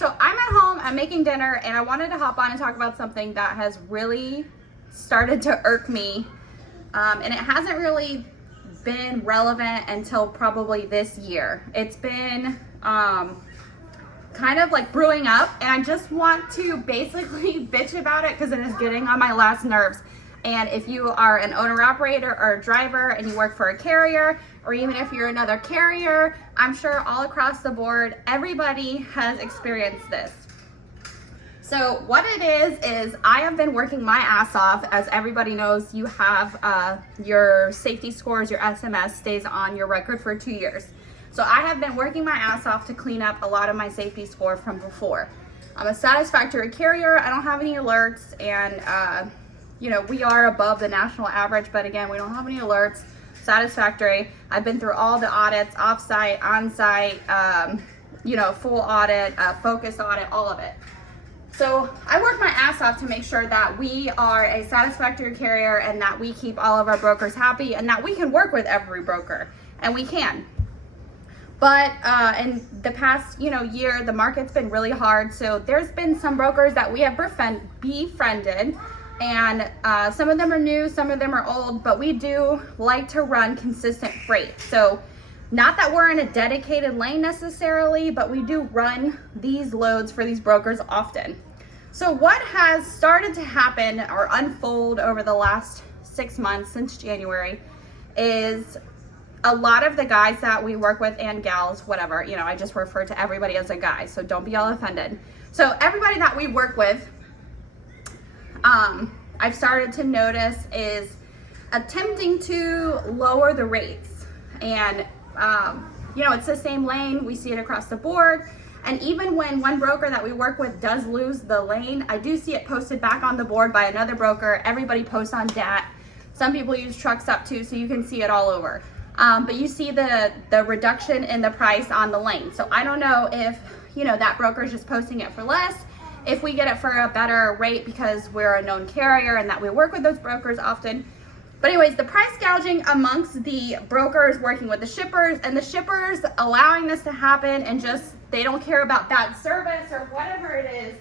so I'm at home, I'm making dinner, and I wanted to hop on and talk about something that has really started to irk me. And it hasn't really been relevant until probably this year. It's been kind of like brewing up, and I just want to basically bitch about it because it is getting on my last nerves. And if you are an owner operator or a driver and you work for a carrier, or even if you're another carrier, I'm sure all across the board, everybody has experienced this. So what it is I have been working my ass off. As everybody knows, you have your safety scores, your SMS stays on your record for 2 years. So I have been working my ass off to clean up a lot of my safety score from before. I'm a satisfactory carrier. I don't have any alerts, and you know, we are above the national average, but again, we don't have any alerts. Satisfactory. I've been through all the audits, off-site, on-site, you know, full audit, focus audit, all of it. So I work my ass off to make sure that we are a satisfactory carrier and that we keep all of our brokers happy and that we can work with every broker, and we can. But in the past, you know, year, the market's been really hard. So there's been some brokers that we have befriended, and some of them are new, some of them are old, but we do like to run consistent freight. So not that we're in a dedicated lane necessarily, but we do run these loads for these brokers often. So what has started to happen or unfold over the last 6 months since January is a lot of the guys that we work with, and gals, whatever, you know, I just refer to everybody as a guy, so don't be all offended. So everybody that we work with, I've started to notice is attempting to lower the rates. And, you know, it's the same lane. We see it across the board. And even when one broker that we work with does lose the lane, I do see it posted back on the board by another broker. Everybody posts on DAT. Some people use trucks up too, so you can see it all over. But you see the reduction in the price on the lane. So I don't know if, you know, that broker is just posting it for less, if we get it for a better rate because we're a known carrier and that we work with those brokers often. But anyways, the price gouging amongst the brokers working with the shippers, and the shippers allowing this to happen, and just they don't care about bad service or whatever it is,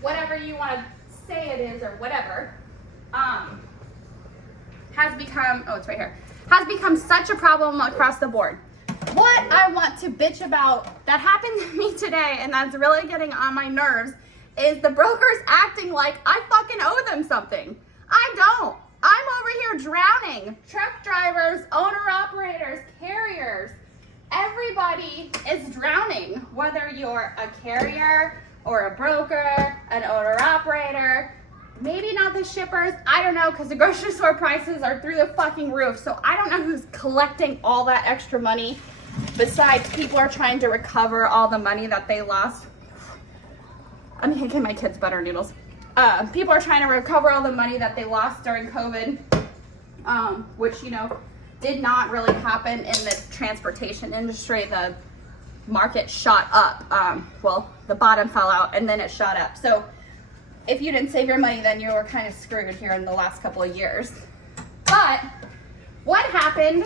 whatever you want to say it is or whatever, has become, oh, it's right here, has become such a problem across the board. What I want to bitch about that happened to me today, and that's really getting on my nerves, is the brokers acting like I fucking owe them something. I don't. I'm over here drowning. Truck drivers, owner operators, carriers, everybody is drowning, whether you're a carrier or a broker, an owner operator, maybe not the shippers, I don't know, because the grocery store prices are through the fucking roof. So I don't know who's collecting all that extra money. Besides, people are trying to recover all the money that they lost. I'm making my kids butter noodles. People are trying to recover all the money that they lost during COVID, which, you know, did not really happen in the transportation industry. The market shot up. Well, the bottom fell out and then it shot up. So if you didn't save your money, then you were kind of screwed here in the last couple of years. But what happened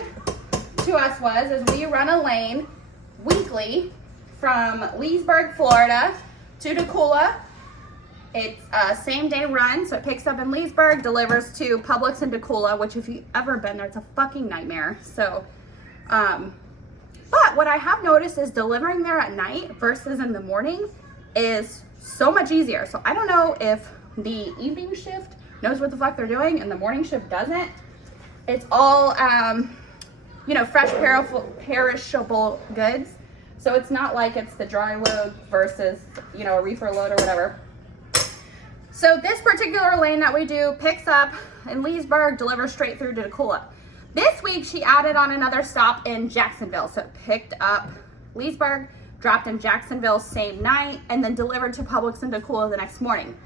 to us is we run a lane weekly from Leesburg, Florida to Decula. It's a same day run, so it picks up in Leesburg, delivers to Publix in Decula, which if you've ever been there, it's a fucking nightmare. So, but what I have noticed is delivering there at night versus in the morning is so much easier. So I don't know if the evening shift knows what the fuck they're doing and the morning shift doesn't. It's all, you know, fresh perishable goods. So it's not like it's the dry load versus, you know, a reefer load or whatever. So this particular lane that we do picks up in Leesburg, delivers straight through to Decula. This week she added on another stop in Jacksonville. So it picked up Leesburg, dropped in Jacksonville same night, and then delivered to Publix in Decula the next morning.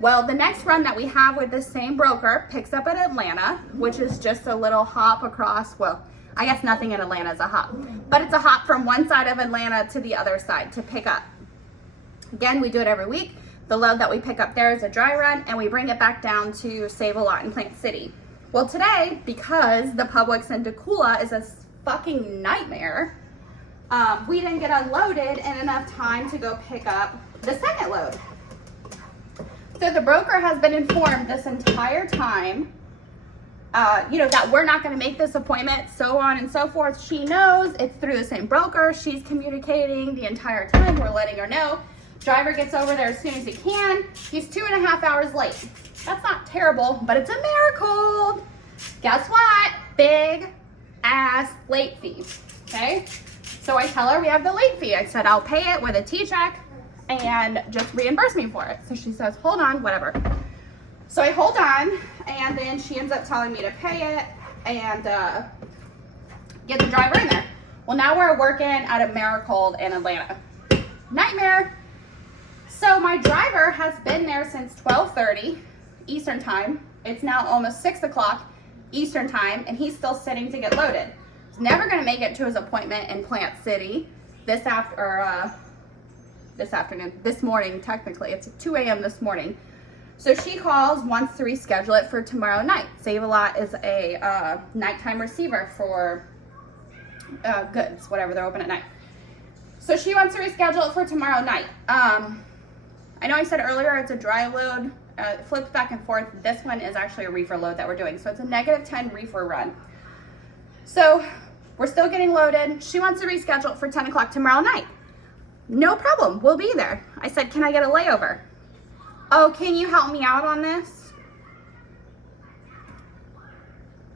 Well, the next run that we have with this same broker picks up in Atlanta, which is just a little hop across. Well, I guess nothing in Atlanta is a hop, but it's a hop from one side of Atlanta to the other side to pick up. Again, we do it every week. The load that we pick up there is a dry run, and we bring it back down to Save-A-Lot in Plant City. Well, today, because the Publix in Decula is a fucking nightmare, we didn't get unloaded in enough time to go pick up the second load. So the broker has been informed this entire time, you know, that we're not going to make this appointment, so on and so forth. She knows it's through the same broker. She's communicating the entire time. We're letting her know. Driver gets over there as soon as he can. He's 2.5 hours late. That's not terrible, but it's a miracle. Guess what? Big ass late fee. Okay? So I tell her we have the late fee. I said I'll pay it with a T-check and just reimburse me for it. So she says, hold on, whatever. So I hold on, and then she ends up telling me to pay it and get the driver in there. Well, now we're working at a Maricold in Atlanta. Nightmare. So my driver has been there since 12:30 Eastern time. It's now almost 6 o'clock Eastern time, and he's still sitting to get loaded. He's never going to make it to his appointment in Plant City this morning, technically. It's 2 a.m. this morning. So she calls, wants to reschedule it for tomorrow night. Save-A-Lot is a nighttime receiver for goods, whatever, they're open at night. So she wants to reschedule it for tomorrow night. I know I said earlier it's a dry load, flips back and forth. This one is actually a reefer load that we're doing. So it's a -10 reefer run. So we're still getting loaded. She wants to reschedule it for 10 o'clock tomorrow night. No problem, we'll be there. I said, can I get a layover? Oh, can you help me out on this?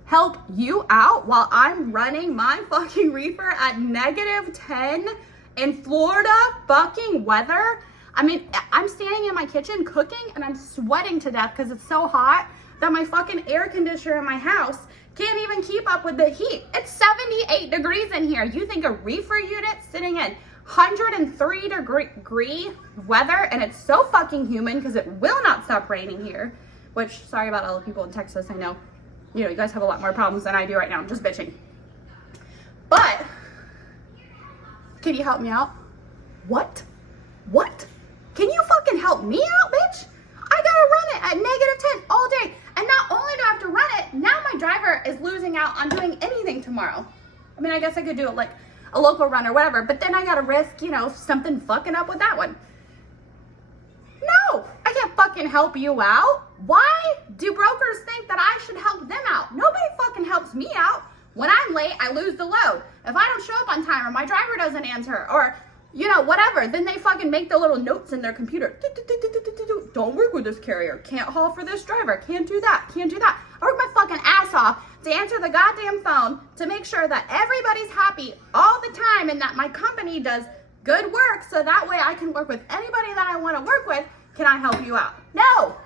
Help you out while I'm running my fucking reefer at -10 in Florida fucking weather? I mean, I'm standing in my kitchen cooking and I'm sweating to death because it's so hot that my fucking air conditioner in my house can't even keep up with the heat. It's 78 degrees in here. You think a reefer unit sitting in 103 degree weather, and it's so fucking humid because it will not stop raining here, which, sorry about all the people in Texas. I know, you know, you guys have a lot more problems than I do right now. I'm just bitching. But can you help me out? What? Can you fucking help me out, bitch? I gotta run it at -10 all day. And not only do I have to run it, now my driver is losing out on doing anything tomorrow. I mean, I guess I could do it like a local run or whatever, but then I gotta risk, you know, something fucking up with that one. No, I can't fucking help you out. Why do brokers think that I should help them out? Nobody fucking helps me out. When I'm late, I lose the load. If I don't show up on time or my driver doesn't answer or, you know, whatever, then they fucking make the little notes in their computer. Don't work with this carrier. Can't haul for this driver. Can't do that. Can't do that. I work my fucking ass off to answer the goddamn phone to make sure that everybody's happy all the time and that my company does good work so that way I can work with anybody that I want to work with. Can I help you out? No.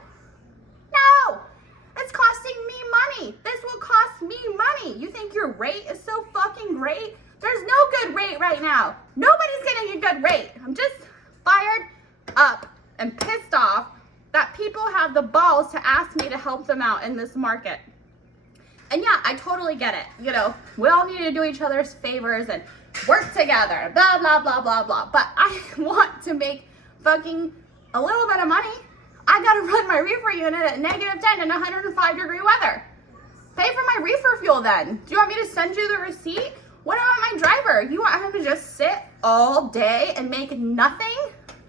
It's costing me money. This will cost me money. You think your rate is so fucking great? There's no good rate right now. Nobody's getting a good rate. I'm just fired up and pissed off that people have the balls to ask me to help them out in this market. And yeah, I totally get it. You know, we all need to do each other's favors and work together, blah, blah, blah, blah, blah. But I want to make fucking a little bit of money. I gotta run my reefer unit at -10 in 105 degree weather. Pay for my reefer fuel then. Do you want me to send you the receipt? What about my driver? You want him to just sit all day and make nothing?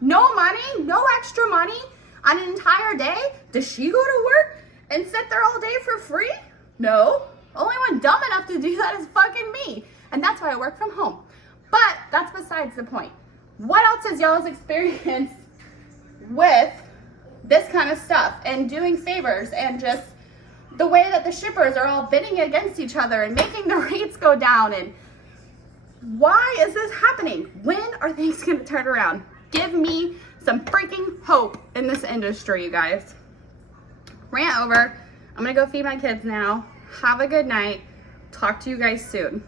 No money? No extra money on an entire day? Does she go to work and sit there all day for free? No. Only one dumb enough to do that is fucking me. And that's why I work from home. But that's besides the point. What else is y'all's experience with this kind of stuff and doing favors and just the way that the shippers are all bidding against each other and making the rates go down? And why is this happening? When are things going to turn around? Give me some freaking hope in this industry, you guys. Rant over. I'm going to go feed my kids now. Have a good night. Talk to you guys soon.